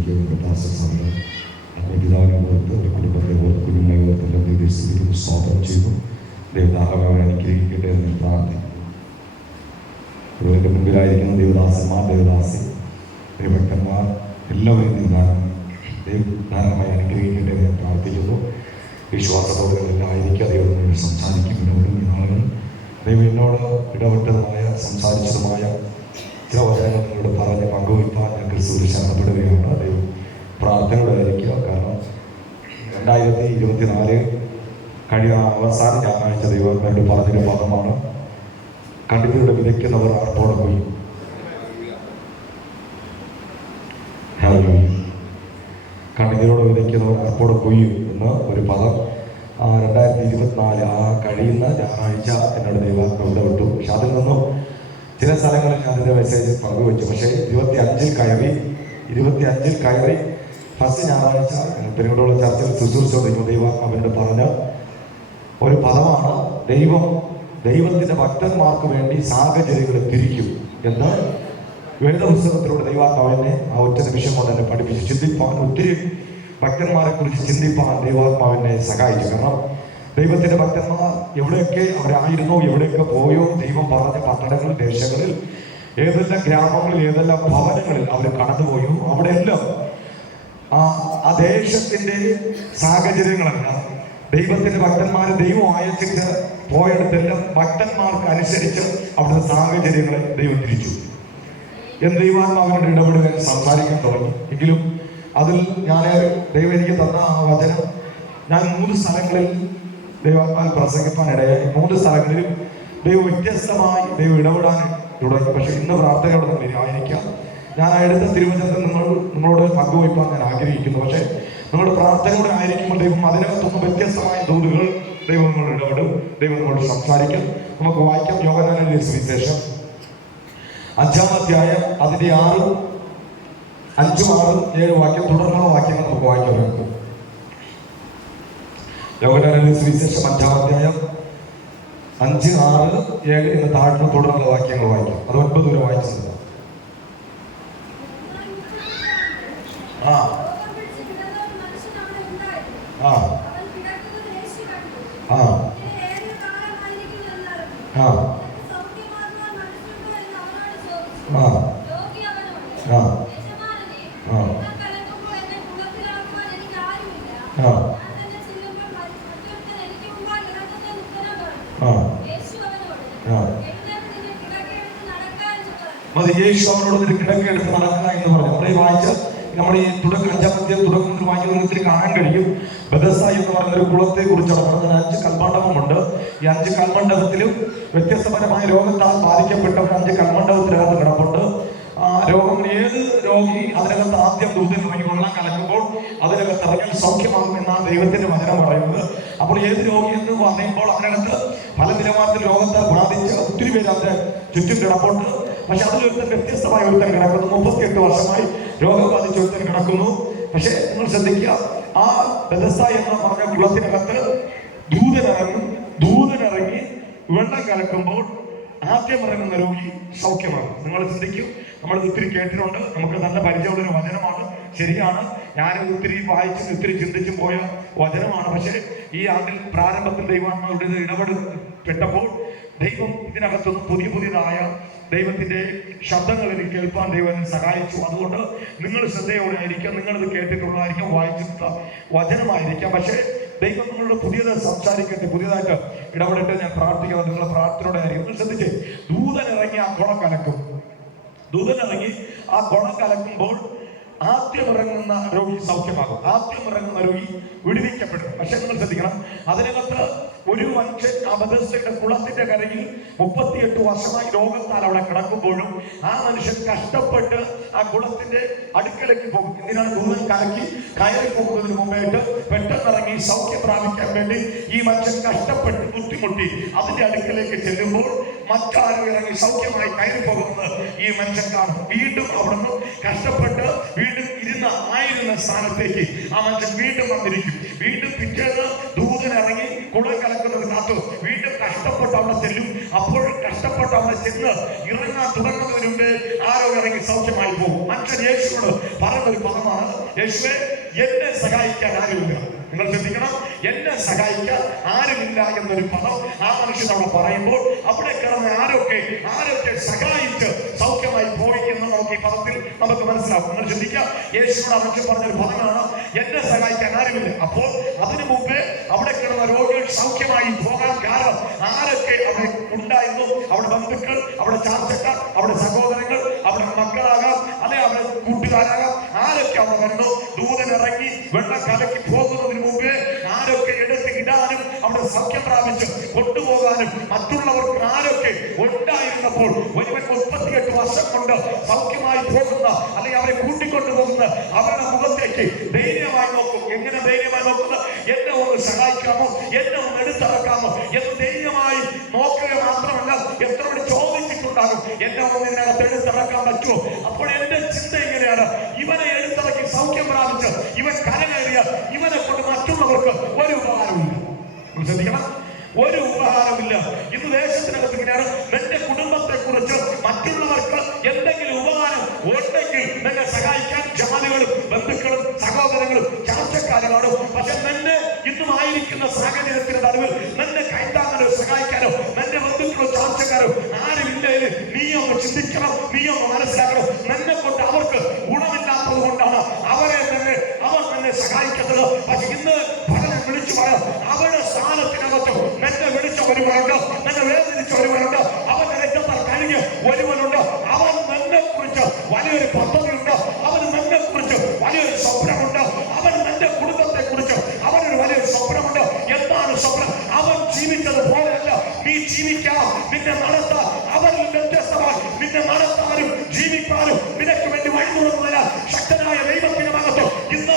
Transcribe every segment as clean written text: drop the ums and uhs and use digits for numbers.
എനിക്ക് പ്രഭാസമുണ്ട്. അതിൻ്റെ പിതാവിനെ ഓർത്ത് ഒരു കുടുംബത്തെ ഓർത്ത് കുഞ്ഞുങ്ങളെ ഓർത്തെല്ലാം ദൈവസ്ഥിതിക്ക് സ്വാഗതം ചെയ്തു. ദൈവദാഹമായി അനുഗ്രഹിക്കട്ടെ എന്ന് പ്രാർത്ഥിക്കുന്നു. എൻ്റെ മുൻപിലായിരിക്കുന്ന ദേവദാസന്മാർ, ദേവദാസി, ദൈവഭക്തന്മാർ എല്ലാവരും ദൈവദാനമായി അനുഗ്രഹിക്കട്ടെ എന്ന് പ്രാർത്ഥിക്കുന്നു. വിശ്വാസത്തോടെ എല്ലായിരിക്കും ദൈവം സംസാരിക്കും. എന്നോടും ഈ നാളുകൾ ദൈവം എന്നോട് ഇടപെട്ടതുമായ സംസാരിച്ചതുമായ ചില വചനങ്ങൾ നിങ്ങളോട് പറഞ്ഞ് പങ്കുവയ്ക്കാൻ ഞാൻ ക്രിസ്തുവിൽ ശരണപ്പെടുകയാണ്. ദൈവം പ്രാർത്ഥനയോടെ ആയിരിക്കുക. കാരണം 2024 കഴിഞ്ഞ അവസാന ഞായറാഴ്ച ദൈവം എന്നോട് പറഞ്ഞൊരു പദമാണ്, കണ്ണീരോടെ വിതയ്ക്കുന്നവർ ആർപ്പോടെ കൊയ്യും. കണ്ണീരോടെ വിതയ്ക്കുന്നവർ ആർപ്പോടെ കൊയ്യും എന്ന ഒരു പദം 2024 കഴിയുന്ന ഞായറാഴ്ച എന്നോട് ദൈവാത്മ ഇടപെട്ടു. പക്ഷെ അതിൽ നിന്നും ചില സ്ഥലങ്ങളിൽ ഞാൻ അതിൻ്റെ മെസ്സേജ് പങ്കുവെച്ചു. പക്ഷേ 25 കയറി ഫസ്റ്റ് ഞായറാഴ്ച പെരുങ്ങോടുള്ള ചർച്ചയിൽ ശുശ്രൂഷിച്ചോണ്ടിരിക്കും ദൈവാത്മാവിനോട് പറഞ്ഞ ഒരു പദമാണ്, ദൈവത്തിൻ്റെ ഭക്തന്മാർക്ക് വേണ്ടി സാഹചര്യങ്ങളെ തിരിക്കും എന്ന് വേദപുസ്തകത്തിലൂടെ ദൈവാത്മാവിനെ ആ ഒറ്റ നിമിഷം കൊണ്ട് എന്നെ പഠിപ്പിച്ചു. ചിന്തിപ്പാൻ ഒത്തിരി ഭക്തന്മാരെ കുറിച്ച് ചിന്തിപ്പാൻ ദൈവാത്മാവിനെ സഹായിച്ചു. കാരണം ദൈവത്തിൻ്റെ ഭക്തന്മാർ എവിടെയൊക്കെ അവരായിരുന്നു, എവിടെയൊക്കെ പോയോ, ദൈവം പറഞ്ഞ പട്ടണങ്ങളിൽ, ദേശങ്ങളിൽ, ഏതെല്ലാം ഗ്രാമങ്ങളിൽ, ഏതെല്ലാം ഭവനങ്ങളിൽ അവർ കടന്നുപോയോ, അവിടെയെല്ലാം ആ ദേശത്തിൻ്റെ സാഹചര്യങ്ങളല്ല, ദൈവത്തിൻ്റെ ഭക്തന്മാർ ദൈവം അയച്ചിട്ട് പോയിടത്തെല്ലാം ഭക്തന്മാർക്ക് അനുസരിച്ച് അവിടുത്തെ സാഹചര്യങ്ങളെ ദൈവം തിരിച്ചു. എന്ന് ദൈവാത്മാവിനോട് ഇടപെടുക, സംസാരിക്കാൻ തുടങ്ങി. എങ്കിലും അതിൽ ഞാൻ ദൈവം എനിക്ക് തന്ന ആ വചനം ഞാൻ 3 സ്ഥലങ്ങളിൽ ദൈവാത്മാവിൽ പ്രസംഗിക്കാനിടയായി. 3 സ്ഥലങ്ങളിലും ദൈവം വ്യത്യസ്തമായി ദൈവം ഇടപെടാൻ തുടങ്ങി. പക്ഷെ ഇന്ന് പ്രാർത്ഥനയോടെ നിങ്ങൾ ആയിരിക്കാം. ഞാൻ എടുത്ത തിരുവചനത്തിൽ നിങ്ങളോട് പങ്കുവയ്ക്കാൻ ഞാൻ ആഗ്രഹിക്കുന്നു. പക്ഷേ നിങ്ങളുടെ പ്രാർത്ഥനയോടെ ആയിരിക്കുമ്പോൾ ദൈവം അതിനകത്തൊന്നും വ്യത്യസ്തമായ ദൂതുകൾ ദൈവം നിങ്ങളോട് ഇടപെടും, ദൈവം നിങ്ങളോട് സംസാരിക്കും. നമുക്ക് വായിക്കാം. യോഹന്നാന്റെ സുവിശേഷം 5-ാം അധ്യായം അതിൻ്റെ 6, 5, 6, 7 വാക്യം തുടർന്നുള്ള വാക്യങ്ങൾ നമുക്ക് വായിക്കാൻ വെക്കും. യോഹന്നാന്റെ സുവിശേഷം 5-ാം അധ്യായം 5, 6, 7 എന്ന താഴ്ന്ന തുടർന്നുള്ള വാക്യങ്ങൾ വായിക്കാം. അത് 9 വരെ വായിച്ചത്. ആ ആ ആ ആ യേശു അവനോട് കിടക്കെടുത്ത് നടക്കുക എന്ന് പറഞ്ഞു. നമ്മുടെ വായിച്ച നമ്മുടെ ഈ 5-ാം അധ്യായം തുടക്കം വായിക്കുന്നതിൽ കാണാൻ കഴിയും. ബെഥസ്ദ എന്ന് പറയുന്ന ഒരു കുളത്തെ കുറിച്ചാണ് പറഞ്ഞത്. 5 കൽമണ്ഡപമുണ്ട്. ഈ 5 കൽമണ്ഡപത്തിലും വ്യത്യസ്തപരമായ രോഗത്താൽ ബാധിക്കപ്പെട്ടവർ 5 കൽമണ്ഡപത്തിനകത്ത് കിടപ്പുണ്ട്. രോഗം ഏത് രോഗി അതിനകത്ത് ആദ്യം ദൂതൻ ഇറങ്ങി വെള്ളം കലക്കുമ്പോൾ അതിനകത്ത് ഇറങ്ങി സൗഖ്യമാകും എന്നാണ് ദൈവത്തിന്റെ വചനം പറയുന്നത്. അപ്പോൾ ഏത് രോഗി എന്ന് പറയുമ്പോൾ അതിനകത്ത് പല നിലവാരത്തിൽ രോഗത്താൽ ബാധിച്ച് ഒത്തിരി പേര് അതിന്റെ ചുറ്റും കിടപ്പുണ്ട്. പക്ഷെ അതിലൊരുത്തൻ വ്യത്യസ്തമായ ഒരുത്തൻ കിടക്കുന്നു. 38 വർഷമായി രോഗം ബാധിച്ച ഒരുത്തൻ കിടക്കുന്നു. പക്ഷെ നിങ്ങൾ ശ്രദ്ധിക്കുക, ആ ബെഥസ്ദ എന്ന് പറഞ്ഞ കുളത്തിനകത്ത് ദൂതനിറങ്ങി വെള്ളം കലക്കുമ്പോൾ ആദ്യം ഇറങ്ങുന്ന രോഗി സൗഖ്യമാകും. നിങ്ങൾ ചിന്തിക്കും, നമ്മൾ ഒത്തിരി കേട്ടിട്ടുണ്ട്, നമുക്ക് നല്ല പരിചയമുള്ളൊരു വചനമാണ്. ശരിയാണ്, ഞാൻ ഒത്തിരി വായിച്ചും ഒത്തിരി ചിന്തിച്ചും പോയ വചനമാണ്. പക്ഷെ ഈ ആണ്ടിൽ പ്രാരംഭത്തിൽ ദൈവാത്മാവിടെ ഇടപെട്ടപ്പോൾ ദൈവം ഇതിനകത്തുനിന്ന് പുതിയതായ ദൈവത്തിന്റെ ശബ്ദങ്ങൾ എനിക്ക് കേൾപ്പാൻ ദൈവം സഹായിച്ചു. അതുകൊണ്ട് നിങ്ങൾ ശ്രദ്ധയോടെ ആയിരിക്കാം. നിങ്ങളിത് കേട്ടിട്ടുള്ളതായിരിക്കാം, വായിച്ചിട്ടുള്ള വചനമായിരിക്കാം. പക്ഷേ ദൈവം നിങ്ങളുടെ പുതിയതായി സംസാരിക്കട്ടെ, പുതിയതായിട്ട് ഇടപെടട്ടെ. ഞാൻ പ്രാർത്ഥിക്കുന്നത് നിങ്ങളുടെ പ്രാർത്ഥനയോടെ ആയിരിക്കും. നിങ്ങൾ ശ്രദ്ധിച്ചേ, ദൂതനിറങ്ങി ആ കുളം കലക്കും. ദൂതനിറങ്ങി ആ കുളം കലക്കുമ്പോൾ ആദ്യം ഇറങ്ങുന്ന രോഗി സൗഖ്യമാകും, ആദ്യം ഇറങ്ങുന്ന രോഗി വിടുവിക്കപ്പെടും. പക്ഷെ നിങ്ങൾ ശ്രദ്ധിക്കണം, അതിനകത്ത് ഒരു മനുഷ്യൻ ആ ബെഥസ്ദയുടെ കുളത്തിന്റെ കരയിൽ 38 വർഷമായി രോഗത്താൽ അവിടെ കിടക്കുമ്പോഴും ആ മനുഷ്യൻ കഷ്ടപ്പെട്ട് ആ കുളത്തിന്റെ അടുക്കലേക്ക് പോകും. എന്തിനാണ്? ദൂതൻ കയറി പോകുന്നതിന് മുമ്പായിട്ട് പെട്ടെന്നിറങ്ങി സൗഖ്യം പ്രാപിക്കാൻ വേണ്ടി ഈ മനുഷ്യൻ കഷ്ടപ്പെട്ട് ബുദ്ധിമുട്ടി അതിന്റെ അടുക്കലേക്ക് ചെല്ലുമ്പോൾ മറ്റാരും ഇറങ്ങി സൗഖ്യമായി കയറി പോകുന്നത് ഈ മനുഷ്യൻ കാണും. വീണ്ടും അവിടുന്ന് കഷ്ടപ്പെട്ട് വീണ്ടും ആയിരുന്ന സ്ഥാനത്തേക്ക് ആ മനുഷ്യൻ വീണ്ടും വന്നിരിക്കും. വീണ്ടും പിറ്റേന്ന് ദൂതൻ ഇറങ്ങി കുളം കലക്കുന്നത് കാത്തു വീണ്ടും കഷ്ടപ്പെട്ട് അവിടെ ചെല്ലും. അപ്പോൾ കഷ്ടപ്പെട്ട ഭാരപ്പെട്ട് അവിടെ ചെന്ന് ഇറങ്ങാൻ തുടങ്ങുന്നതിന് മുമ്പ് ആരോ ഇറങ്ങി സൗഖ്യമായി പോകും. മനുഷ്യൻ യേശുവോട് പറഞ്ഞൊരു പദമാണ്, യേശുവേ എന്നെ സഹായിക്കാൻ ആരുമില്ല. നിങ്ങൾ ശ്രദ്ധിക്കണം, എന്നെ സഹായിക്കാൻ ആരുമില്ല എന്നൊരു പദം ആ മനുഷ്യൻ അവിടെ പറയുമ്പോൾ അവിടെ കിടന്ന് ആരൊക്കെ സഹായിച്ച് സൗഖ്യമായി പോയി എന്ന് നമുക്ക് ഈ പദത്തിൽ നമുക്ക് മനസ്സിലാവും. നിങ്ങൾ ശ്രദ്ധിക്കുക, യേശുവോട് ആ മനുഷ്യൻ പറഞ്ഞൊരു പദമാണ്, എന്നെ സഹായിക്കാൻ ആരുമില്ല. അപ്പോൾ അതിനു മുമ്പ് അവിടെ കിടന്ന രോഗികൾ സൗഖ്യമായി പോകാൻ കാരണം ആരൊക്കെ അവിടെ ഉണ്ടായിരുന്നു? അവിടെ ബന്ധുക്കൾ, അവിടെ ചാർച്ചക്കാർ, അവിടെ സഹോദരങ്ങൾ, അവിടെ മക്കളാകാം, അല്ലെ അവിടെ കൂട്ടുകാരാകാം, ആരൊക്കെ അവിടെ വന്നു. ദൂതൻ ഇറങ്ങി വെള്ളം കലക്കി പോകുന്നതിന് മുമ്പ് ആരൊക്കെ എടുത്ത് ഇടാനും അവിടെ സൗഖ്യം പ്രാപിച്ച് കൊണ്ടുപോകാനും മറ്റുള്ളവർക്ക് ആരൊക്കെ ഉണ്ടായിരുന്നപ്പോൾ ഒരുവൻ 38 വർഷം കൊണ്ട് സൗഖ്യമായി പോകുന്ന അല്ലെങ്കിൽ അവരെ കൂട്ടിക്കൊണ്ടുപോകുന്ന അവരുടെ മുഖത്തേക്ക് ധൈര്യമായി നോക്കും. എങ്ങനെ ധൈര്യമായി നോക്കുന്നത്? എന്നെ ഒന്ന് സഹായിക്കാമോ, എന്നെ ഒന്ന് എടുത്തിറക്കാമോ എന്ന് ധൈര്യമായി നോക്കുക മാത്രമല്ല, എത്രയോട് ചോദിച്ചിട്ടുണ്ടാകും, എന്നെ ഒന്ന് ഇതിനകത്ത് എടുത്തിറക്കാൻ പറ്റുമോ? അപ്പോൾ എന്റെ ചിന്ത ഇങ്ങനെയാണ്, ഇവനെ എടുത്തിറക്കി സൗഖ്യം പ്രാപിച്ച് ഇവൻ കരകയറിയ ഇവനെ കൊണ്ട് മറ്റുള്ളവർക്ക് ഒരു ഉപകാരമില്ല. ശ്രദ്ധിക്കണം, ഒരു ഉപകാരമില്ല. ഇന്ന് ദേശത്തിനകത്ത് ഇങ്ങനെയാണ്, നിന്റെ കുടുംബത്തെ കുറിച്ച് മറ്റുള്ളവർക്ക് എന്തെങ്കിലും ഉപകാരം ഉണ്ടെങ്കിൽ നിന്നെ സഹായിക്കാൻ ജാതികളും ബന്ധുക്കളും സഹോദരങ്ങളും ചാർച്ചക്കാരുമാണ്. പക്ഷെ നിന്നെ ഇന്നും ആയിരിക്കുന്ന സാഹചര്യത്തിന്റെ നടുവിൽ നിന്നെ കൈത്താങ്ങാനോ സഹായിക്കാനോ നിന്റെ ബന്ധുക്കളോ ചാർച്ചക്കാരോ ആരുമില്ലെങ്കിൽ നീ ഒന്ന് ചിന്തിക്കണം, നീ ഒന്ന് മനസ്സിലാക്കണം. നിന്നെ കൊണ്ട് അവർക്ക് ഗുണമില്ലാത്തത് കൊണ്ടാണ് അവർ നിന്നെ സഹായിക്കുന്നത്. പക്ഷെ ഇന്ന് പലരും വിളിച്ചു പറയാം, അവരുടെ സ്ഥാനത്തിനകത്ത് നിന്നെ വിളിച്ച ഒരുവനുണ്ട്, നിന്നെ വേദനിച്ച ഒരുവനുണ്ട്, അവന്റെ രക്തത്താൽ കഴിഞ്ഞ് ഒരുവനുണ്ട്. അവൻ നിന്നെ കുറിച്ച് വലിയൊരു പദ്ധതിയുണ്ട്, അവന് നിന്നെ കുറിച്ച് വലിയൊരു സ്വപ്നമുണ്ട്, അവൻ നിന്റെ കുടുംബത്തെ കുറിച്ച് അവനൊരു വലിയൊരു സ്വപ്നമുണ്ട്. എന്താണ് സ്വപ്നം? അവൻ ജീവിച്ചത് പോലെയല്ല നീ ജീവിക്കാം, നിന്നെ നടത്താൻ അവരിൽ വ്യത്യസ്തമായി നിന്നെ നടത്താനും ജീവിക്കാനും നിനക്ക് വേണ്ടി വഴി തുറന്നുതരാൻ ശക്തനായ ദൈവത്തിന്റെ ഭാഗത്ത് ഇന്ന്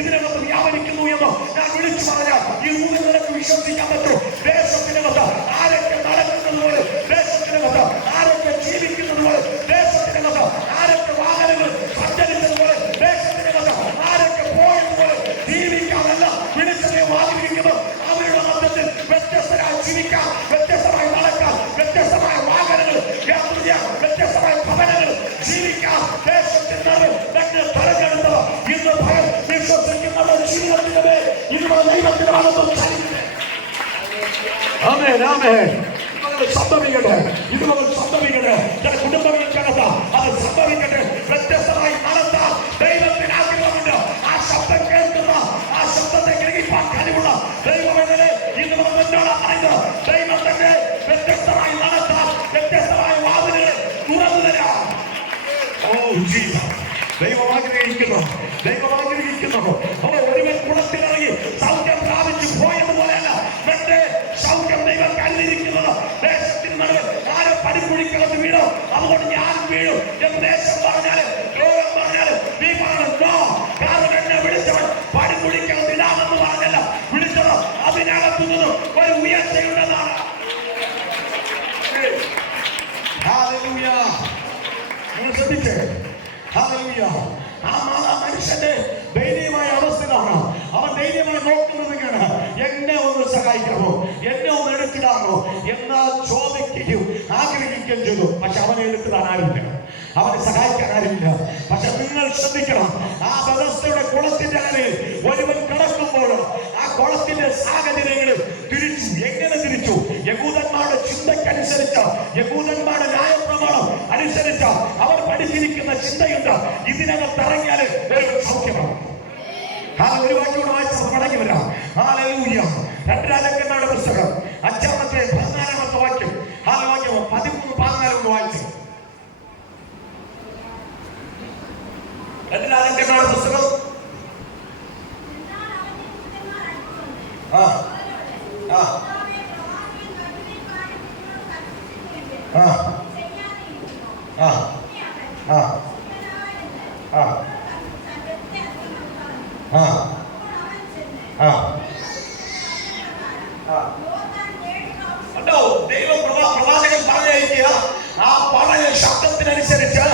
ഇതിനകത്ത് വ്യാപരിക്കുന്നു എന്ന് ഞാൻ വിളിച്ചു പറഞ്ഞാൽ ഈ മൂന്ന് നിനക്ക് വിശ്വസിക്കാൻ പറ്റും. ദേശത്തിനകത്ത് ആരൊക്കെ നടക്കുന്നത് പോലെ, ദേശത്തിനകത്ത് ആരൊക്കെ ജീവിക്കുന്നത് പോലെ, ദേശത്തിനകത്ത് ആരൊക്കെ വാഹനങ്ങൾ സഞ്ചരിച്ചത് പോലെ, ദേശത്തിനകത്ത് ആരൊക്കെ പോയതുപോലെ ജീവിക്കാനല്ല വിളിച്ചതേ ആഗ്രഹിക്കുന്നു. അവരുടെ മധ്യത്തിൽ വ്യത്യസ്തരായി ജീവിക്കാം, വ്യത്യസ്തമായി നടക്കാം, വ്യത്യസ്തമായ വാഹനങ്ങൾ യാത്ര ചെയ്യാം, വ്യത്യസ്തമായ ഭവനങ്ങൾ ജീവിക്കാം. ദേശത്തിനകത്ത് തന്നെ തെരഞ്ഞെടുത്തത് ഇന്ന് ഭയം വിശ്വസിക്കുന്നത് ജീവിതത്തിന്റെ ഇന്ന് ദൈവത്തിന്റെ ഭാഗത്തും സംഭവിക്കട്ടെ. ഇതുപോലെ സംഭവിക്കട്ടെ. ചില കുടുംബങ്ങൾക്കകത്ത് അത് സംഭവിക്കട്ടെ. വ്യത്യസ്തമായി നടത്താൻ ദൈവത്തിന് ആഗ്രഹമുണ്ട്. ആ ശബ്ദം കേൾക്കുന്ന, ആ ശബ്ദത്തെ ഗ്രഹിക്കാൻ കഴിവുള്ള ദൈവം എങ്ങനെ ഇന്ന് എന്നോട് പറയുന്നത്, ദൈവം തന്നെ വ്യത്യസ്തമായി നടത്താൻ വ്യത്യസ്തമായ വാതിലുകൾ തുറന്നു തരാം. ദൈവം ആഗ്രഹിക്കുന്നു, ദൈവം ആഗ്രഹിക്കുന്നു. ഒരുവൻ കുളത്തിലിറങ്ങി സൗഖ്യം പ്രാപിച്ചു പോയതുപോലെയല്ല നിന്റെ സൗഖ്യം ദൈവം കരുതിയിരിക്കുന്നത്. ദേശത്തിന് നടുവിൽ ആരോ പടിക്കുഴിക്കകത്ത് വീണോ അതുകൊണ്ട് ഞാൻ വീഴും എന്ന് ദേശം പറഞ്ഞാല്, ലോകം പറഞ്ഞാല് നീ പറഞ്ഞോ. കാരണം എന്നെ വിളിച്ചവൻ പടിക്കുഴിക്കകത്ത് ഇടാമെന്ന് പറഞ്ഞല്ല വിളിച്ചത്, അതിനകത്തു നിന്നും ഒരു ഉയർച്ചയുണ്ടെന്നാണ്. നിങ്ങൾ ശ്രദ്ധിച്ചേ, ആ മനുഷ്യന്റെ ദയനീയമായ അവസ്ഥയാണ്. അവൻ ധൈര്യമായി നോക്കുന്നത് ഇങ്ങനെ, എന്നെ ഒന്ന് സഹായിക്കാമോ, എന്നെ ഒന്ന് എടുത്തിടാമോ എന്ന് ചോദിക്കുകയും ആഗ്രഹിക്കുകയും ചെയ്തു. പക്ഷെ അവനെ എടുത്തിടാൻ ആരുമില്ല, അവനെ സഹായിക്കാൻ ആരുമില്ല. പക്ഷെ നിങ്ങൾ ശ്രദ്ധിക്കണം, ആ ബെഥസ്ദയുടെ കുളത്തിന്റെ അരയിൽ ഒരുവൻ കിടക്കുമ്പോൾ ആ കുളത്തിന്റെ സാഹചര്യങ്ങളിൽ തിരിച്ചു. എങ്ങനെ തിരിച്ചു? യഹൂദന്മാരുടെ ചിന്തക്കനുസരിച്ച്, യഹൂദന്മാരുടെ ന്യായപ്രമാണം അനുസരിച്ച് അവർ പഠിച്ചിരിക്കുന്ന ചിന്തയുണ്ട്. ഇതിനകത്ത് ഇറങ്ങിയാൽ ഒരു സൗഖ്യമാണ്. ഒരു വാക്യോട് വായിച്ച് മടങ്ങി വരാം. ഹല്ലേലൂയ. 2 രാജാക്കന്മാരുടെ പുസ്തകം 5-ാമത്തെ 14-ാമത്തെ വാക്യം, 13-14 വായിച്ചു. 2 രാജാക്കന്മാരുടെ പുസ്തകം പ്രവാചകൻ പറഞ്ഞിരിക്കുക, ആ പറഞ്ഞ ശബ്ദത്തിനനുസരിച്ച്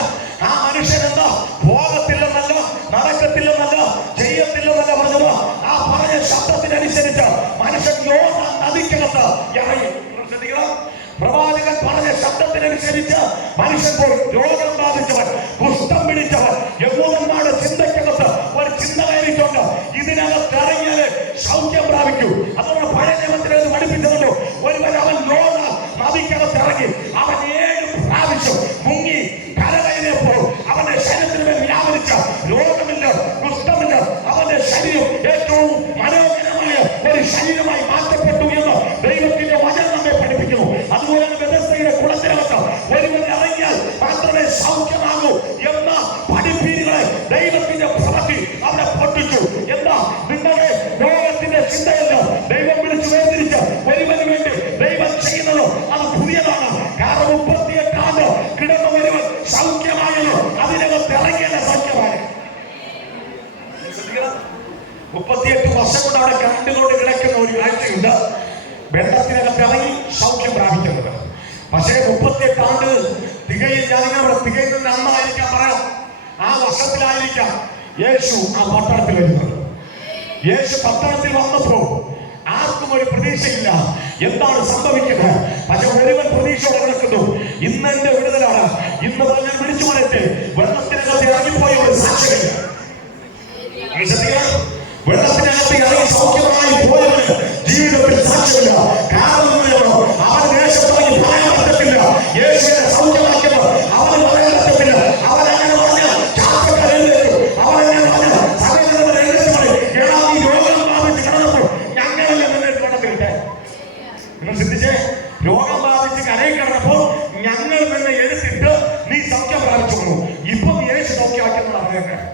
ആ മനുഷ്യനെന്താ പോകത്തില്ലെന്നല്ല, നടക്കത്തില്ലെന്നല്ല, ചെയ്യത്തില്ലെന്നല്ല പറഞ്ഞത്. ആ പറഞ്ഞ ശബ്ദത്തിനനുസരിച്ച് മനുഷ്യൻ യോർദാൻ നദിക്കകത്ത് ഇറങ്ങി. ശ്രദ്ധിക്കണം, പ്രവാചകൻ പറഞ്ഞ ശബ്ദം വചനത്തിനനുസരിച്ച് മനുഷ്യൻ പോയി. രോഗം ബാധിച്ചവൻ, കുഷ്ഠം പിടിച്ചവൻ, യഹൂദന്മാരുടെ ചിന്തയ്ക്കകത്ത് ഒരു ചിന്ത കയറിയിട്ടുണ്ട്, ഇതിനകത്ത് ഇറങ്ങിയാല് സൗഖ്യം പ്രാപിക്കൂ. അതുകൊണ്ട് പഴയ നിയമത്തിലേക്ക് പഠിപ്പിച്ചതുകൊണ്ട് ഒരുവൻ അവൻ ലോക നദിക്കകത്ത് ഇറങ്ങി അവൻ 7 പ്രാവശ്യം മുങ്ങി കരകയറിയപ്പോൾ അവന്റെ ശരീരത്തിന് മേൽ വ്യാപരിച്ച രോഗമില്ല, കുഷ്ഠമില്ല, അവന്റെ ശരീരം ഏറ്റവും മനോഹരമായ ഒരു ശരീരമായി മാറ്റപ്പെട്ടു എന്ന് ദൈവത്തിന്റെ വചനം നമ്മെ പഠിപ്പിക്കുന്നു. അതുപോലെ ബെഥസ്ദയുടെ കുളത്തിനകത്ത് ഒരുവൻ ഇറങ്ങിയാൽ മാത്രമേ സൗഖ്യമാകൂ എന്ന പഠിപ്പീരുകളെ ദൈവത്തിന്റെ പ്രവൃത്തി അവിടെ പൊട്ടിച്ചു. എന്താ നിങ്ങളുടെ ലോകത്തിന്റെ ചിന്തയല്ല ദൈവം വിളിച്ചു വേർതിരിച്ച് ഒരുവന് വേണ്ടി ദൈവം ചെയ്യുന്നത് അത് പുതിയതാണ്. കാരണം 38 ആണ്ട് കിടന്ന ഒരുവൻ സൗഖ്യമായല്ലോ, അതിനകത്ത് ഇറങ്ങിയല്ല സൗഖ്യമായ. 38 വർഷം കൊണ്ട് അവിടെ കണ്ടുകൊണ്ട് കിടക്കുന്ന ഒരു കാഴ്ചയുണ്ട്, വെള്ളത്തിനകത്ത് ഇറങ്ങി സൗഖ്യം പ്രാപിക്കുന്നത്. പക്ഷേ 38 ആണ്ട് തികയില്ലാതെ അവിടെ തികയുന്ന അന്നായിരിക്കാം പറയാം, ആ വർഷത്തിലായിരിക്കാം യേശു ആ പട്ടണത്തിൽ വരുന്നത്. യേശു പട്ടണത്തിൽ വന്നപ്പോൾ ആർക്കും ഒരു പ്രതീക്ഷയില്ല, എന്താണ് സംഭവിക്കുന്നത്. പക്ഷെ ഒരുവൻ പ്രതീക്ഷയോടെ കിടക്കുന്നു, ഇന്ന് എന്റെ വിടുതലാണ്, ഇന്ന് ഞാൻ വിളിച്ചു പറയട്ടെ. വെള്ളത്തിനകത്ത് ഇറങ്ങിപ്പോയ ഒരു സാക്ഷികൾ, വെള്ളത്തിനകത്ത് ഇറങ്ങി സൗഖ്യമായി പോയവന് ജീവിതത്തിൽ സാക്ഷ്യമില്ല. കാരണം അവൻ ദേശത്തുറങ്ങി പറയാൻ പറ്റത്തില്ല, യേശുവിനെ സൗഖ്യമാക്കിയത് അവന് പറയാൻ പറ്റത്തില്ല. അവൻ അങ്ങനെ പറഞ്ഞ ചാത്തക്കരയിലേക്ക് അവനെങ്ങനെ പറഞ്ഞ സകലതയുടെ ഈ രോഗം ബാധിച്ച് കിടന്നപ്പോൾ ഞങ്ങളല്ലേ മുന്നേറ്റ് വെള്ളത്തിലിട്ടെ. നിങ്ങൾ ശ്രദ്ധിച്ചേ, രോഗം ബാധിച്ച് കരയിൽ കിടന്നപ്പോൾ ഞങ്ങൾ തന്നെ എടുത്തിട്ട് നീ സൗഖ്യം പ്രാപിച്ചു. ഇപ്പം യേശു സൗഖ്യമാക്കിയെന്ന് പറയുന്നത്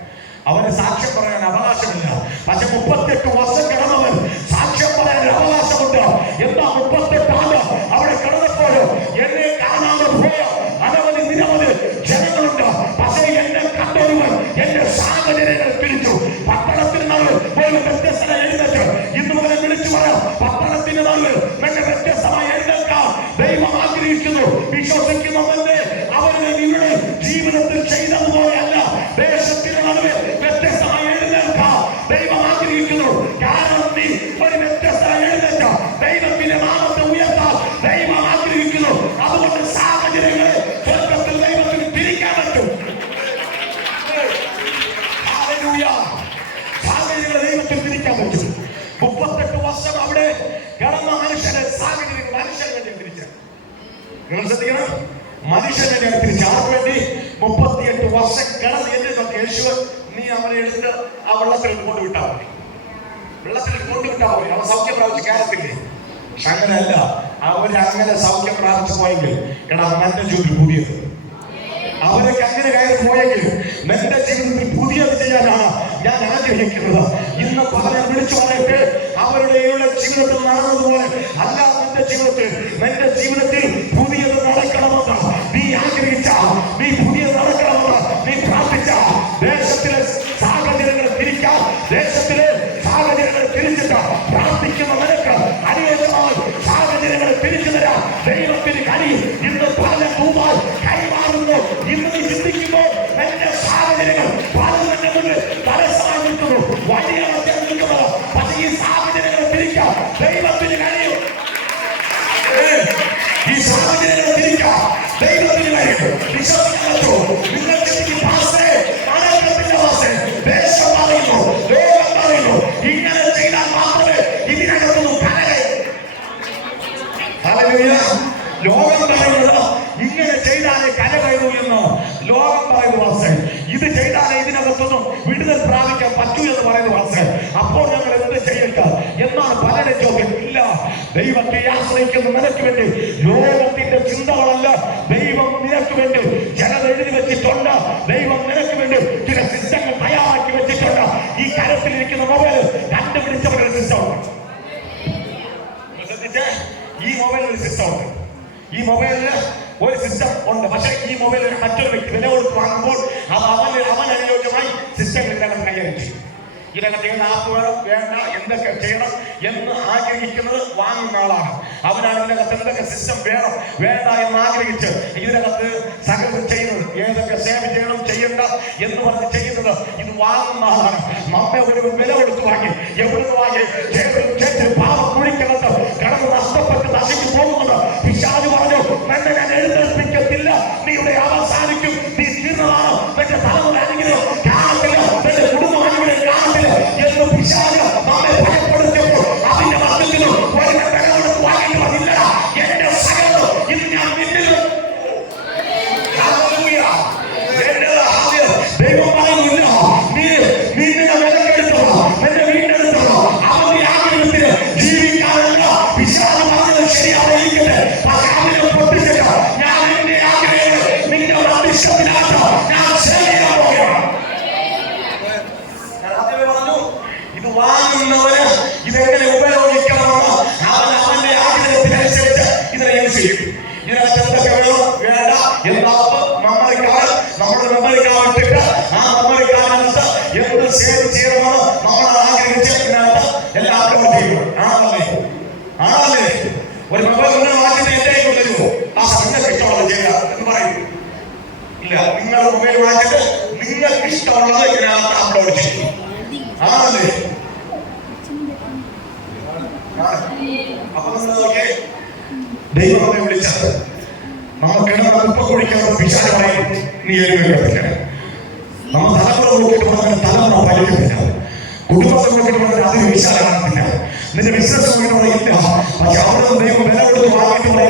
അവന് സാക്ഷ്യം പറയാൻ അവകാശമില്ല. പക്ഷെ 38 വർഷം കിടന്നവൻ സാക്ഷ്യം പറയാൻ അവകാശമുണ്ട്. എന്താ 38 ആണ്ട് അവിടെ കിടന്നപ്പോഴോ എന്നെ കാണാതെ പോയ അനവധി നിരവധി ജനങ്ങളുണ്ട്. പക്ഷേ എന്നെ കണ്ടൊരുവൻ എന്റെ സാഹചര്യങ്ങൾ തിരിച്ചു. പട്ടണത്തിന് നാളിൽ ഒരു വ്യത്യസ്തത എഴുന്നേറ്റ് ഇന്ന് മുതൽ വിളിച്ചു പറയാം, പട്ടണത്തിന് നാളിൽ എന്നെ വ്യത്യസ്തമായി എഴുന്നേൽക്കാൻ ദൈവം ആഗ്രഹിക്കുന്നു. വിശ്വസിക്കുന്നവന്റെ അവരുടെ ഇവിടെ ജീവിതത്തിൽ ചെയ്തതുപോലെയല്ല, ദേശത്തിന് നടുവിൽ വ്യത്യസ്തമായി എഴുന്നേൽക്കാൻ ദൈവം ആഗ്രഹിക്കുന്നു. കാരണം നീ ഒരു വ്യത്യസ്തമായി എഴുന്നേറ്റ ദൈവത്തിന്റെ നാമത്തെ ഉയർത്താൻ ദൈവം ആഗ്രഹിക്കുന്നു. അതുകൊണ്ട് സാഹചര്യങ്ങളെ സ്വർഗ്ഗത്തിൽ ദൈവത്തിന് തിരിക്കാൻ പറ്റും. സാഹചര്യങ്ങളെ ദൈവത്തിന് തിരിക്കാൻ പറ്റും. 38 വർഷം അവിടെ കിടന്ന മനുഷ്യനെ സാഹചര്യങ്ങൾ മനുഷ്യനെ തിരിച്ചു. നിങ്ങൾ ശ്രദ്ധിക്കണം, മനുഷ്യനെ തിരിച്ച് ആർക്ക് വേണ്ടി? 38 വർഷം കിടന്ന് എന്നെ നോക്കി യേശു, നീ അവനെ എടുത്ത് ആ വെള്ളത്തിൽ കൊണ്ടുവിട്ടാ മതി, വെള്ളത്തിൽ കൊണ്ടുവിട്ടാ മതി, അവൻ സൗഖ്യം പ്രാപിച്ച് കാര്യത്തില്ലേ. പക്ഷെ അങ്ങനെയല്ല, അവരങ്ങനെ സൗഖ്യം പ്രാപിച്ചു പോയെങ്കിൽ എടാ നിന്റെ ജീവിതത്തിൽ പുതിയത്, അവരൊക്കെ അങ്ങനെ കയറി പോയെങ്കിൽ നിന്റെ ജീവിതത്തിൽ പുതിയത് ചെയ്യാനാണ് ഞാൻ ആഗ്രഹിക്കുന്നത്. ഇന്ന് പലരെ വിളിച്ചു പറയട്ടെ, അവരുടെ ജീവിതത്തിൽ നടന്നതുപോലെ അല്ല നിന്റെ ജീവിതത്തിൽ പുതിയത് നടക്കണമെന്ന് നീ ആഗ്രഹിച്ച, നീ പുതിയത് നടക്കണമെന്ന് നീ പ്രാർത്ഥിച്ച, ദേശത്തിലെ സാഹചര്യങ്ങൾ തിരിക്കാൻ, ദേശത്തിലെ സാഹചര്യങ്ങൾ തിരിച്ചിട്ട് പ്രാർത്ഥിക്കുന്ന നിനക്ക് അനുയോജ്യമായ സാഹചര്യങ്ങൾ തിരിച്ചു തരാൻ ദൈവത്തിന് കഴിയും. ഇന്ന് പല തൂവാൽ കൈമാറുന്നു. ഇന്ന് നീ ചിന്തിക്കുമ്പോൾ എന്റെ സാഹചര്യങ്ങൾ പലതും എന്റെ മുന്നിൽ തടസ്സമായി നിൽക്കുന്നു, വഴിയാണ് നിൽക്കുന്നത്. പക്ഷേ ഈ സാഹചര്യങ്ങൾ തിരിക്കാൻ ദൈവത്തിന് കഴിയും. ഈ സാഹചര്യങ്ങൾ തിരിക്കാൻ ദൈവത്തിന് കഴിയും. വിശ്വസിക്കാത്തോ നിങ്ങൾ ചിന്തിക്കും, ദേശം പറയുന്നു, ലോകം പറയുന്നു, ഇങ്ങനെ ചെയ്താൽ മാത്രമേ ഇതിനകത്തൊന്നും കരകയറും. ലോകം പറയുന്നത് ഇങ്ങനെ ചെയ്താലേ കരകയറൂ എന്ന് ലോകം പറയുന്ന വാസൻ, ഇത് ചെയ്താലേ ഇതിനകത്തൊന്നും വിടുതൽ പ്രാപിക്കാൻ പറ്റൂ എന്ന് പറയുന്ന വാസൻ. അപ്പോൾ ഞങ്ങൾ എന്ത് ചെയ്യട്ടെ എന്നാണ് പലരുടെ ചോദ്യം. ഇല്ല, ദൈവത്തെ ആശ്രയിക്കുന്ന നിനക്ക് വേണ്ടി ലോകത്തിന്റെ ചിന്തകളല്ല, ദൈവം നിനക്ക് വേണ്ടി ചിലത് എഴുതി വെച്ചിട്ടുണ്ട്. ദൈവം നിനക്ക് വേണ്ടി ചില സിസ്റ്റങ്ങൾ തയ്യാറാക്കി വെച്ചിട്ടുണ്ട്. ഈ കരത്തിലിരിക്കുന്ന മൊബൈൽ കണ്ടുപിടിച്ചവരുടെ സിസ്റ്റമുണ്ട്. ശ്രദ്ധിച്ചേ, ഈ മൊബൈലിൽ സിസ്റ്റം ഉണ്ട്. ഈ മൊബൈലില് ഒരു സിസ്റ്റം ഉണ്ട്. പക്ഷേ ഈ മൊബൈൽ മറ്റൊരു വ്യക്തി വില കൊടുത്ത് വാങ്ങുമ്പോൾ അത് അവൻ അനുയോജ്യമായി സിസ്റ്റങ്ങൾ ഇതിനകത്ത് കൈകാര്യം ചെയ്യും. ഇതിനകത്ത് ഏത് ആപ്പ് വേണം, വേണ്ട, എന്തൊക്കെ ചെയ്യണം എന്ന് ആഗ്രഹിക്കുന്നത് വാങ്ങുന്ന ആളാണ്. അവനാണ് ഇതിനകത്ത് എന്തൊക്കെ സിസ്റ്റം വേണം വേണ്ട എന്ന് ആഗ്രഹിച്ച് ഇതിനകത്ത് സകലം ചെയ്യുന്നത്. ഏതൊക്കെ സേവ ചെയ്യണം ചെയ്യണ്ട എന്ന് പറഞ്ഞ് ചെയ്യുന്നത് ഇത് വാങ്ങുന്ന ആളാണ്. നമ്മെ ഒരു വില കൊടുത്ത് വാങ്ങി, എവിടുന്ന് വാങ്ങി? പാവം കുഴിക്കകത്ത് കിടന്ന് നഷ്ടപ്പെട്ട് നശിച്ചു പോകുന്നത്. പിശാച് പറഞ്ഞു, എന്നെ ഞാൻ എഴുന്നേൽപ്പിക്കും ഇതിനെ യൂസ് ചെയ്യും. ഇതിനകത്ത് എന്തൊക്കെ വേണം വേണ്ട എന്താപ്പ് മെമ്മറി കാർഡ്, നമ്മുടെ മെമ്മറി കാർഡ് ഇട്ടിട്ട് ആ മെമ്മറി കാർഡിനകത്ത് എന്ത് സേവ് ചെയ്യണമെന്ന് നമ്മൾ ആഗ്രഹിച്ച് ഇതിനകത്ത് എല്ലാം അപ്ലോഡ് ചെയ്യും. ആണല്ലേ ഒരു മൊബൈൽ ഒന്ന് മാറ്റിട്ട് എന്റെ കൊണ്ടുവരുമോ? ആ നിങ്ങൾക്ക് ഇഷ്ടമുള്ളത് ചെയ്യുക എന്ന് പറയും. ഇല്ല, നിങ്ങൾ മൊബൈൽ മാറ്റിട്ട് നിങ്ങൾക്ക് ഇഷ്ടമുള്ളത് ഇതിനകത്ത് അപ്ലോഡ് ചെയ്യും. ആണല്ലേ? അപ്പൊ നമ്മൾ നോക്കിയേ, ദൈവം നമ്മെ വിളിച്ചത് നമുക്കിടന്ന് കുപ്പ കുഴിക്കാനുള്ള പിശാചമായി നീ എഴുതില്ല. നമ്മൾ തലമുറ നോക്കിയിട്ട് തലമുറ പാലിക്കുന്നില്ല. കുടുംബത്തെ നോക്കിയിട്ട് അതിന് വിശാലമാകുന്നില്ല. നിന്റെ ബിസിനസ് നോക്കിയിട്ട് ഇല്ല. പക്ഷെ അവിടെ ദൈവം വില കൊടുത്ത് വാങ്ങിയിട്ടുള്ള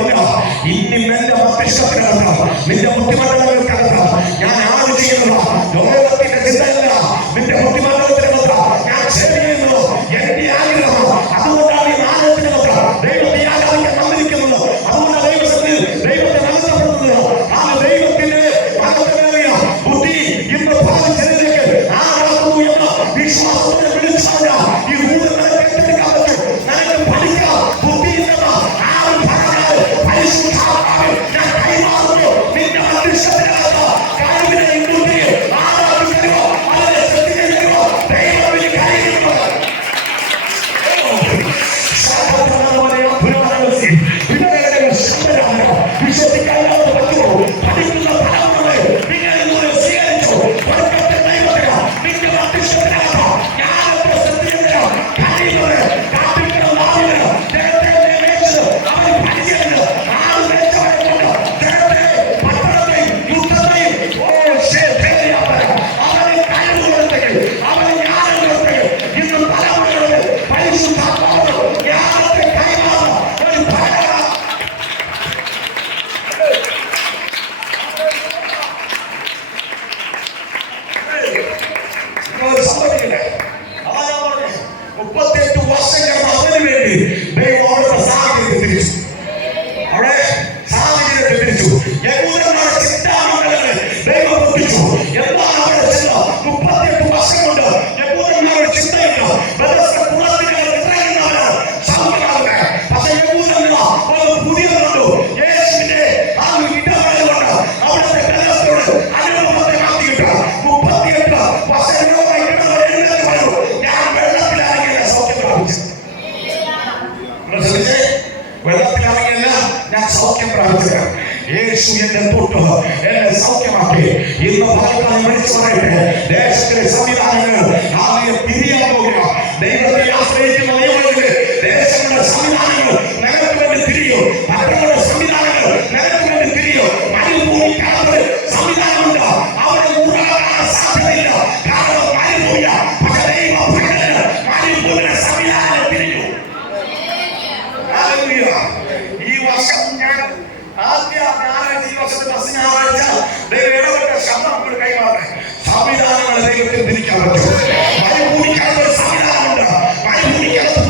ഇനി നിന്റെ മസ്തിഷ്കത്തിനകത്ത് നിന്റെ ബുദ്ധിമണ്ഡലങ്ങൾക്കകത്ത് ഞാൻ ആര് ചെയ്യുന്നതാ ലോകത്തിന്റെ ചിന്തയല്ല, നിന്റെ ബുദ്ധിമണ്ഡലത്തിനകത്ത് ഞാൻ ചെയ്യുന്നു എന്റെ ആഗ്രഹം. അതുകൊണ്ടാണ് ഈ നാഗത്തിനകത്ത് ദൈവത്തെ ആരാധിക്കാൻ വന്നിരിക്കുന്നത്. അതുകൊണ്ട് ദൈവത്തിൽ ദൈവത്തെ മനസ്സിലാക്കുന്നത് ആ ദൈവത്തിന്റെ മനസ്സിലേറിയ ബുദ്ധി ഇന്ന് ഭാവിച്ചതിലേക്ക് ആരാധനു എന്ന വിശ്വാസത്തോടെ വിളിച്ചാൽ ഈ ഊഴം ഏറ്റെടുക്കാൻ പറ്റും. നിനക്ക് പഠിക്കാം ബുദ്ധി ഇല്ലെന്ന് ആരും പറഞ്ഞാൽ പരിശുദ്ധാത്മാവിൽ ഞാൻ കൈമാറുന്നു. നിന്റെ മനുഷ്യത്തിനകത്ത് കഴിവിനെ ഇന്നുണ്ടി ആരാധിക്കരുമോ അതിനെ ശ്രദ്ധിക്കരുമോ ദൈവത്തിന് കഴിയുന്നത്. വിശ്വസിക്കാനായിട്ട് പറ്റുമോ? പഠിക്കുന്ന ഫലങ്ങളെ നിങ്ങൾ ഇതുപോലെ സ്വീകരിച്ചു കൊടുക്കട്ടെ ദൈവത്തിന്. നിന്റെ മനുഷ്യത്തിനകത്ത് ഞാനൊക്കെ ശ്രദ്ധിക്കുന്നില്ല കഴിയുന്നത് കാട്ടിക്കുന്ന നാവിന് ജനത്തെ നിയമിച്ചത് അവർ പരിചയമില്ല. ആറ് വെച്ചവരെ കൊണ്ട് ജനത്തെ പട്ടണത്തെയും യുദ്ധത്തെയും അവന് കഴിവ് കൊടുത്തെങ്കിൽ അവന് ജ്ഞാനം കൊടുത്തെങ്കിൽ ഇന്ന് തലമുറകളിൽ പരിശുദ്ധാത്മാവ് ജ്ഞാനത്തെ കൈമാറുന്ന ഒരു ഭരണ സംഭവിക്കില്ല. അതാ ഞാൻ പറഞ്ഞു 38 വർഷം കിടന്ന് അവന് വേണ്ടി ദൈവം അവിടുത്തെ സാഹചര്യത്തെ തിരിച്ചു. അവിടെ സാഹചര്യത്തെ തിരിച്ചു. യഹൂദന്മാരുടെ ചിന്താമണ്ഡലങ്ങൾ ദൈവം പൊട്ടിച്ചു. എന്താണ് അവിടെ ചിന്ത? 38 വർഷം കൊണ്ട് യഹൂദന്മാരുടെ ചിന്തയുണ്ട്. ഇറങ്ങുന്നവരാണ് സൗഖ്യമാകുന്നത്. പക്ഷെ യഹൂദന്മാർ പുതിയതുണ്ട്. യേശുവിന്റെ ആ ഇടപെടലുകൊണ്ട് അവിടുത്തെ ബലത്തോട് അനുഭവത്തെ മാറ്റിയിട്ട് 38 വർഷങ്ങളോടെ എഴുന്നേറ്റ് പറഞ്ഞു, ഞാൻ വെള്ളത്തിലിറങ്ങിയ സൗഖ്യം പ്രാപിച്ചു. വെള്ളത്തിലിറങ്ങിയല്ല, ഞാൻ സൗഖ്യം പ്രാപിച്ചത്. യേശു എന്റെ തൊട്ട് എന്നെ സൗഖ്യമാക്കി. ഇന്ന് ഭാഗത്ത് വിളിച്ചു പറയട്ടെ, ദേശത്തിലെ സംവിധാനങ്ങൾ ആദ്യം തിരിയാൻ പോകുക. ദൈവത്തെ ആശ്രയിക്കുന്ന നിയമങ്ങളിൽ ദേശങ്ങളുടെ സംവിധാനങ്ങൾ നിലക്ക് വേണ്ടി തിരിയും. പട്ടണങ്ങളുടെ സംവിധാനങ്ങൾ നിലക്ക് വേണ്ടി തിരിയും. മരുഭൂമിക്കാരുടെ സംവിധാനമുണ്ട്, അവിടെ ഊരാകാൻ സാധ്യതയില്ല. കാരണം മരുഭൂമിയ. പക്ഷെ ദൈവം മരുഭൂമിയുടെ സംവിധാനം തിരിഞ്ഞു. ഈ വർഷം ഞാൻ ആദ്യ ഞായറാഴ്ച, ഈ വർഷത്തെ ഫസ്റ്റ് ഞായറാഴ്ച ദൈവം ഇടപെട്ട ശബ്ദം നമ്മൾ കൈമാറേ. സംവിധാനങ്ങൾ ദൈവത്തിന് തിരിക്കാൻ പറ്റും. മരുഭൂമിക്കാരുടെ സംവിധാനമുണ്ട്. മരുഭൂമിക്കകത്ത്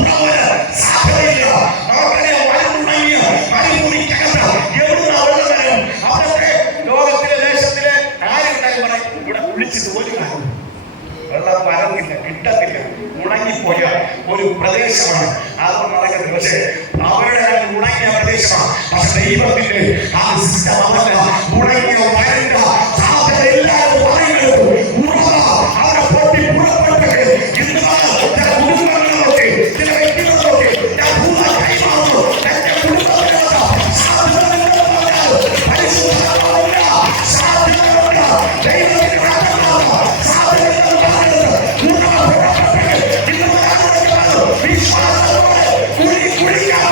സാധ്യതയില്ല. നമുക്കറിയാം, മരുഭൂമിയ മരുഭൂമിക്കകത്ത് എവിടുന്ന വെള്ളം വരും. അവിടുത്തെ ലോകത്തിലെ ദേശത്തിലെ ആരുണ്ടായി പറയും, ഇവിടെ വിളിച്ചിട്ട് ഒരു കാര്യം വെള്ളം വരത്തില്ല, കിട്ടത്തില്ല, ഉണങ്ങിപ്പോയ ഒരു പ്രദേശമാണ്. അതൊന്നും നടക്കത്തില്ല. പക്ഷേ അവരുടെ ഉണങ്ങിയ പ്രദേശമാണ്. പക്ഷെ ദൈവത്തിന്റെ ആ സിസ്റ്റം അതല്ല. ഉണങ്ങിയ വരണ്ട സാധ്യതയില്ലാതെ പറയുന്നത് അവിടെ പൊട്ടി പുറപ്പെട്ടത്. ഇന്ന് ചില കുടുംബങ്ങളിലൊക്കെ ചില വ്യക്തികളിലൊക്കെ ഞാൻ ഭൂമി കൈമാറുന്നു. എന്റെ കുടുംബത്തിനകത്ത് സാധ്യതകളുണ്ട്, പരിശുദ്ധമില്ല, സാധ്യതകളുണ്ട്, ദൈവത്തിന്റെ സാധ്യതകൾ വിശ്വാസത്തോടെ കുടിക്കാൻ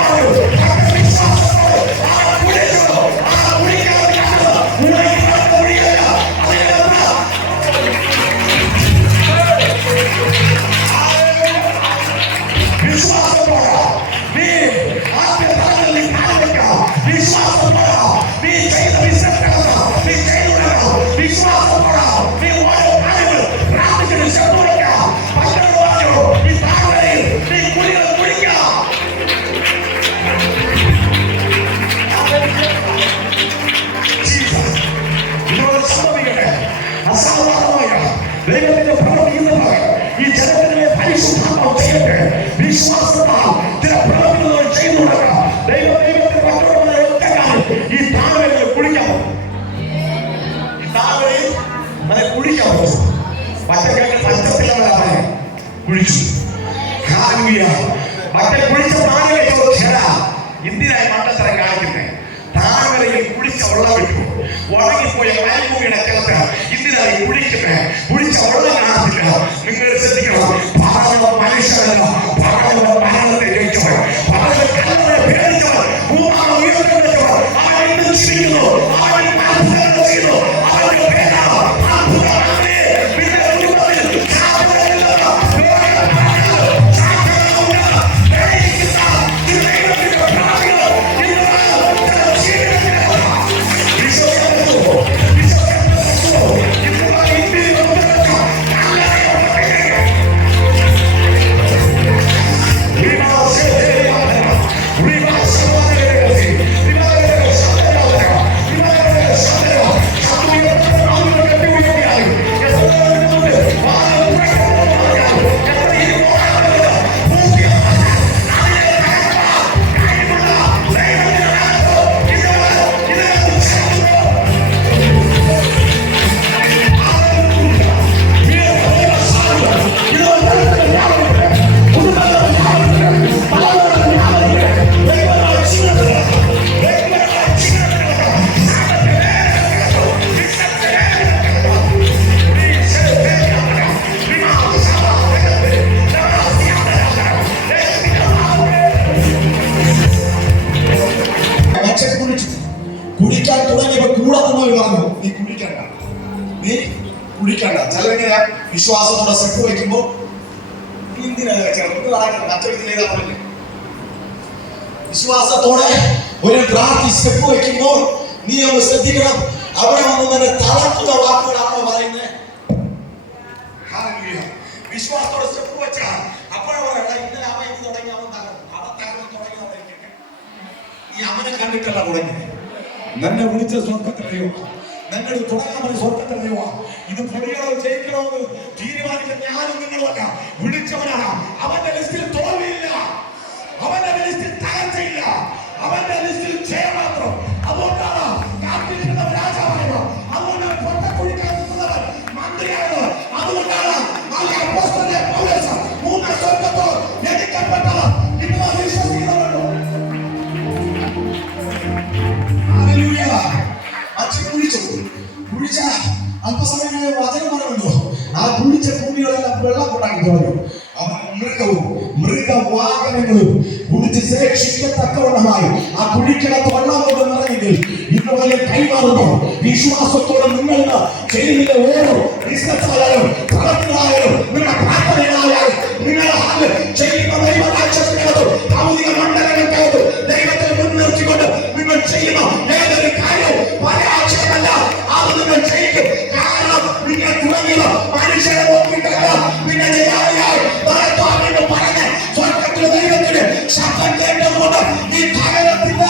കുഴിച്ചു. മറ്റേ കുഴിച്ച താഴെ ചോദിച്ചാ എന്തിനായി മണ്ടത്തരം കാണിക്കുന്നേ? താഴ്വരയിൽ കുടിച്ച വെള്ളം വിട്ടു, ഉണങ്ങിപ്പോയ മരുഭൂമിയുടെ അകത്ത് എന്തിനായി കുടിക്കുന്നേ? കുടിച്ച വെള്ളം കാണത്തില്ല. നിങ്ങൾ ശ്രദ്ധിക്കണം, മനുഷ്യരല്ല, മരണത്തെ ജയിച്ചവർ, പേടിച്ചവർ, ഉയർന്നവർ, അവൻ ചിരിക്കുന്നു, അവൻ ചെയ്യുന്നു, അവന്റെ പേരാണ് കുടിക്കാൻ തുടങ്ങിയപ്പോ കൂടാത്തമായി പറഞ്ഞു, നീ കുടിക്കണ്ട, നീ കുടിക്കണ്ട. ചിലരെങ്ങനെയാ വിശ്വാസത്തോടെ സ്റ്റെപ്പ് വയ്ക്കുമ്പോ മറ്റൊരു വിശ്വാസത്തോടെ ഒരു പ്രാർത്ഥി സ്റ്റെപ്പ് വയ്ക്കുമ്പോ നീ ഒന്ന് ശ്രദ്ധിക്കണം. അവിടെ വന്ന് തന്നെ തളർത്തുന്ന വാക്കുകളാണോ പറയുന്നത്? വിശ്വാസത്തോടെ സ്റ്റെപ്പ് വെച്ചാ അപ്പോഴാ പറയണ്ട, ഇന്നലെ അവൻ ഇത് തുടങ്ങി, അവൻ തകർന്നു തുടങ്ങി. നീ അവനെ കണ്ടിട്ടല്ല തുടങ്ങി. നിന്നെ വിളിച്ച സ്വർഗത്തിൽ ദൈവം, നിന്നെ തുടങ്ങാൻ സ്വർഗത്തിൽ ദൈവം. ഇത് പൊടികളോ ജയിക്കണമെന്ന് തീരുമാനിച്ച ഞാനും നിങ്ങളുമല്ല, വിളിച്ചവനാണ്. അവന്റെ ലിസ്റ്റിൽ തോൽവിയില്ല, അവന്റെ ലിസ്റ്റിൽ തകർച്ചയില്ല, അവന്റെ ലിസ്റ്റിൽ ജയം മാത്രം. അതുകൊണ്ടാണ് കാത്തിരിക്കുന്ന രാജാവായത്, അതുകൊണ്ടാണ് പൊട്ടക്കുഴിക്കാൻ നിന്നവൻ മന്ത്രിയായത്, അതുകൊണ്ടാണ് മൂന്നാം സ്വർഗത്തോ ജനിക്കപ്പെട്ടത്. നിങ്ങൾ വിശ്വസിക്കുന്നവരുണ്ടോ? കുഴിച്ച അല്പസമയം വചനം പറയുമല്ലോ, ആ കുഴിച്ച ഭൂമികളെല്ലാം വെള്ളം കൊണ്ടാക്കി തുടങ്ങി. അവൻ മൃഗവാഹനങ്ങളും കുടിച്ച് ശേഷിക്കത്തക്കവണ്ണമായി ആ കുഴിക്കകത്ത് വെള്ളം കൊണ്ട് നിറഞ്ഞെങ്കിൽ ഇന്ന് വലിയ കൈമാറുന്നു. വിശ്വാസത്തോടെ നിങ്ങൾ ചെയ്യുന്ന ഓരോ ബിസിനസ്സായാലും പ്രവർത്തനമായാലും നിങ്ങളുടെ പ്രാർത്ഥനയായാലും നിങ്ങൾ ചെയ്യുന്ന ദൈവരാജ്യത്തിനകത്തും ഭൗതിക മണ്ഡലങ്ങൾക്കകത്തും ദൈവത്തെ മുൻനിർത്തിക്കൊണ്ട് നിങ്ങൾ ചെയ്യുന്ന ഏതൊരു കാര്യവും പരാജയമല്ല, അത് നിങ്ങൾ ചെയ്യും. കാരണം നിങ്ങൾ തുടങ്ങിയത് മനുഷ്യരെ നോക്കിയിട്ടല്ല, പിന്നെ പറഞ്ഞ് സ്വർഗത്തിലെ ദൈവത്തിന് ശബ്ദം കേട്ടതുകൊണ്ട് ഈ തകരത്തില്ല.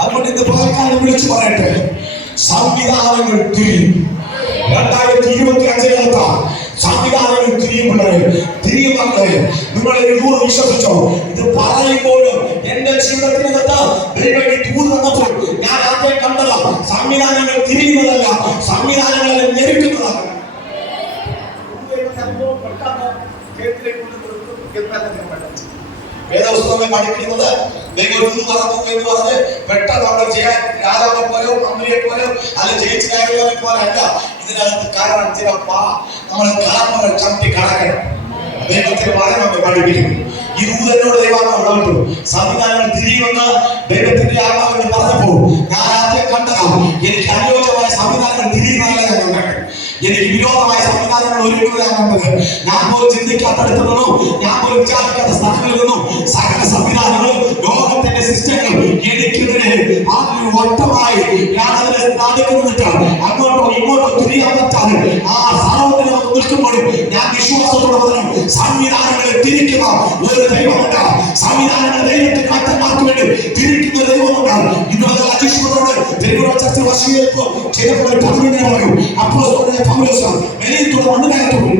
അതുകൊണ്ട് ഇന്ന് പകൽക്കാലം വിളിച്ചു പറയട്ടെ, സംവിധാനങ്ങൾ തിരിയും. 2025 സംവിധാനങ്ങൾ തിരിയുമക്കളെ നിങ്ങളെ ദൂരം വിശ്വസിച്ചോ? ഇത് പറയുമ്പോഴും എന്റെ ജീവിതത്തിനകത്ത് ദൈവം ഈ ദൂരം വന്നപ്പോൾ ഞാൻ ആദ്യം കണ്ടത് സംവിധാനങ്ങൾ തിരിയുന്നതല്ല, സംവിധാനങ്ങളെ ഞെരുക്കുന്നതാണ്. വേദപുസ്തകങ്ങൾ പഠിക്കുന്നത് ദൈവം ഒന്ന് നടന്നു എന്ന് പറഞ്ഞ് പെട്ടെന്ന് അവിടെ ചെയ്യാൻ രാജാവിനെ പോലെയോ മന്ത്രിയെ പോലെയോ അല്ലെ ജയിച്ചവനെ പോലെ അല്ല. ഇതിനകത്ത് കാരണം ചില നമ്മളെ കടമകൾ ചവിട്ടി കടക്കണം. ദൈവത്തിന്റെ വചനം പഠിപ്പിക്കുന്നു. ഈ ദൂതനോട് ദൈവാത്മാവ് ഇടപെട്ടു. സംവിധാനങ്ങൾ തിരിയുമെന്ന് ദൈവത്തിന്റെ ആത്മാവിനെ പറഞ്ഞപ്പോൾ ഞാൻ ആദ്യം കണ്ടത് എനിക്ക് അനുയോജ്യമായ സംവിധാനങ്ങൾ തിരിയുന്നതല്ല ഞാൻ കണ്ടത്, എനിക്ക് വിരോധമായ സംവിധാനങ്ങൾ ഒരുക്കുന്നതാണ് കണ്ടത്. ഞാൻ പോലും ചിന്തിക്കാത്തടത്ത് നിന്നും ഞാൻ പോലും വിചാരിക്കാത്ത സ്ഥലങ്ങളിൽ നിന്നും സകല സംവിധാനങ്ങളും ലോകത്തിന്റെ സിസ്റ്റങ്ങൾ എനിക്കെതിരെ അതിന് വട്ടമായി ഞാൻ അതിനെ സ്ഥാപിക്കുന്നിട്ട് അങ്ങോട്ടോ ഇങ്ങോട്ടോ തിരിയാൻ പറ്റാതെ ആ സ്ഥലത്തിൽ നിൽക്കുമ്പോഴും ഞാൻ വിശ്വാസത്തോടെ പറഞ്ഞു, സംവിധാനങ്ങളെ തിരിക്കുന്ന ഒരു ദൈവമുണ്ട്. സംവിധാനങ്ങളെ ദൈവത്തിന്റെ ഭക്തന്മാർക്ക് വേണ്ടി തിരിക്കുന്ന ദൈവമുണ്ട്. ഇന്നലെ അജിഷ്മതോട് ദൈവ ചർച്ച വർഷീയപ്പോ ചിലപ്പോൾ പതിനെ പറയും. അപ്പോൾ പൗലോസ് വെളിയിലുള്ള മണ്ണിനകത്ത് പോയി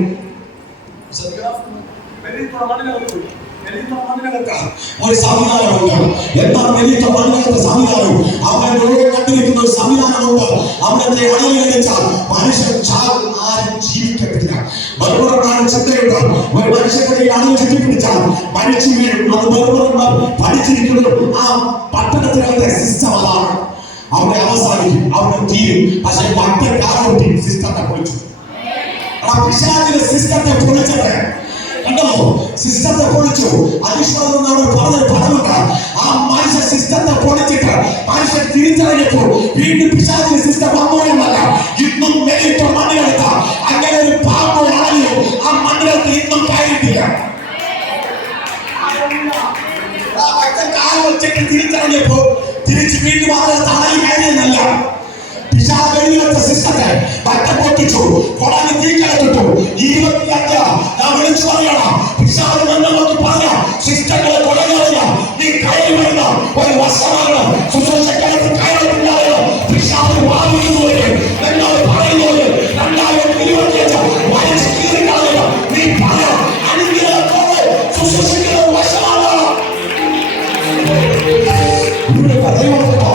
ഒരു സംവിധാനമുണ്ട്. എന്നാൽ വലിയ മണ്ണിനകത്തെ സംവിധാനം അവൻ കണ്ടിരിക്കുന്ന ഒരു സംവിധാനമുണ്ട്. അവിടത്തെ അടയിലടിച്ചാൽ മനുഷ്യൻ ചാകും, ആരും ജീവിക്കത്തില്ല. ബർബറന്മാരുടെ ചിന്തയുണ്ട്. ഒരു മനുഷ്യന്റെ അടയിൽ ചുറ്റിപ്പിടിച്ചാൽ മരിച്ചു വീഴും. അത് ബർബറന്മാർ പഠിച്ചിരിക്കുന്നത് ആ പട്ടണത്തിനകത്തെ സിസ്റ്റം അതാണ്. അവിടെ അവസാനിക്കും, അവിടെ തീരും. പക്ഷെ മറ്റേ കാലഘട്ടത്തിൽ സിസ്റ്റത്തെ പൊളിച്ചു. പിശാചിന്റെ സിസ്റ്റത്തെ പൊളിച്ചത് കണ്ടോ? സിസ്റ്റത്തെ പൊളിച്ചു. അവിശ്വാസം അവിടെ പറഞ്ഞൊരു പദമുണ്ട്. ആ മനുഷ്യ സിസ്റ്റത്തെ പൊളിച്ചിട്ട് മനുഷ്യൻ തിരിച്ചറിഞ്ഞപ്പോൾ വീണ്ടും പിശാചിന്റെ സിസ്റ്റം വന്നോയെന്നല്ല, ഇന്നും നേരിട്ട് മണ്ണിലെടുത്ത അങ്ങനെ ഒരു പാമ്പോ ആരെയോ ആ മണ്ണിലെടുത്ത് ഇന്നും കയറിയിട്ടില്ല. കാലം വെച്ചിട്ട് തിരിച്ചറിഞ്ഞപ്പോ തിരിച്ച് വീണ്ടും അവരെ തടയിൽ കയറിയെന്നല്ല, പിശാചിന്റെ സിസ്റ്റത്തെ പൊട്ടിച്ചു, കൊടാന് തീക്കലത്തിട്ടു. 25 ഞാൻ വിളിച്ചു പറയണം, പിശാച് നമുക്ക് പറയാം, സിസ്റ്റങ്ങളെ കൊടങ്ങറിയ നീ കയറി വരുന്ന ഒരു വർഷമാണ് സുശേഷക്കാലത്ത് കയറിയിട്ടുണ്ടായോ. പിശാച് വാദിക്കുന്നത് എന്നോട് പറയുന്നത് 2025 വലിച്ചു കീറിക്കാളുക. നീ പറയാം അനുഗ്രഹത്തോടെ സുശേഷിക്കുന്ന ഒരു വർഷമാണ്. ഇവിടെ ദൈവമോ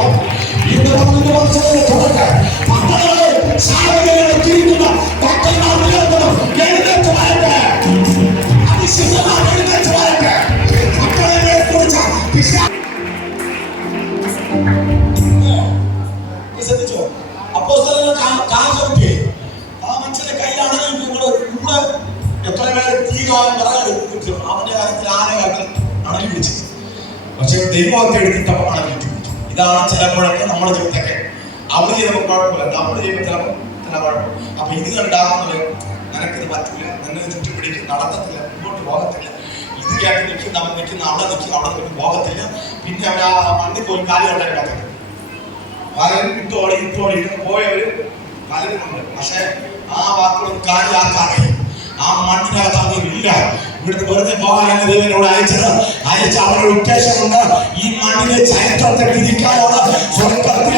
ഇവിടെ വന്നിട്ട് വർഷത്തെ തുടക്കം പട്ടണങ്ങളെ സാഹചര്യങ്ങളെ തിരിക്കുന്ന ഭക്തന്മാർ നിലനിർത്തണം. എഴുന്നേറ്റ് വരട്ടെ, അതിശക്തമായി എഴുന്നേറ്റ് വരട്ടെ. പട്ടണങ്ങളെ കുറിച്ച് ശ്രദ്ധിച്ചോ? അപ്പോസ്തലനെ കാശൊക്കെ ആ മനുഷ്യന്റെ കയ്യിലാണെങ്കിൽ കൂടെ എത്ര പേര് തീരുമാനം പറയാൻ അവന്റെ കാര്യത്തിൽ ആരെ കാര്യത്തിൽ അണലി പിടിച്ചു. പക്ഷെ ദൈവത്തെ എടുത്തിട്ടപ്പോൾ അണലി പിടിച്ചു. ഇതാണ് ചിലപ്പോഴൊക്കെ നമ്മുടെ ജീവിതത്തൊക്കെ അവര് ചിലപ്പോൾ കുഴപ്പമില്ല, നമ്മുടെ ജീവിതം ചിലപ്പോൾ ചില കുഴപ്പം. അപ്പൊ ഇത് കണ്ടാകുന്നത് നിനക്കിത് പറ്റില്ല, നിന്നെ ചുറ്റി പിടിക്കും, നടത്തത്തില്ല, മുമ്പോട്ട് പോകത്തില്ല. ഇത് കേട്ട് നിൽക്കും, നമ്മൾ നിൽക്കുന്ന അവിടെ നിൽക്കും, അവിടെ നിൽക്കും, പോകത്തില്ല. പിന്നെ അവർ ആ മണ്ണിൽ പോയി കാലം ഉണ്ടാക്കി പലരും ഇട്ടോടി ഇട്ട് പോയവര് പലരുമുണ്ട്. പക്ഷെ ആ വാക്കുകളും കാര്യമാക്കാതെ ആ മണ്ണിനകത്ത് അവരില്ല. ഇവിടുന്ന് വെറുതെ പോകാനാണ് ദൈവനോട് അയച്ച അവരുടെ ഉദ്ദേശമുണ്ട്. ഈ മണ്ണിലെ ചരിത്രത്തെ തിരിക്കാനുള്ള സ്വർഗത്തിൽ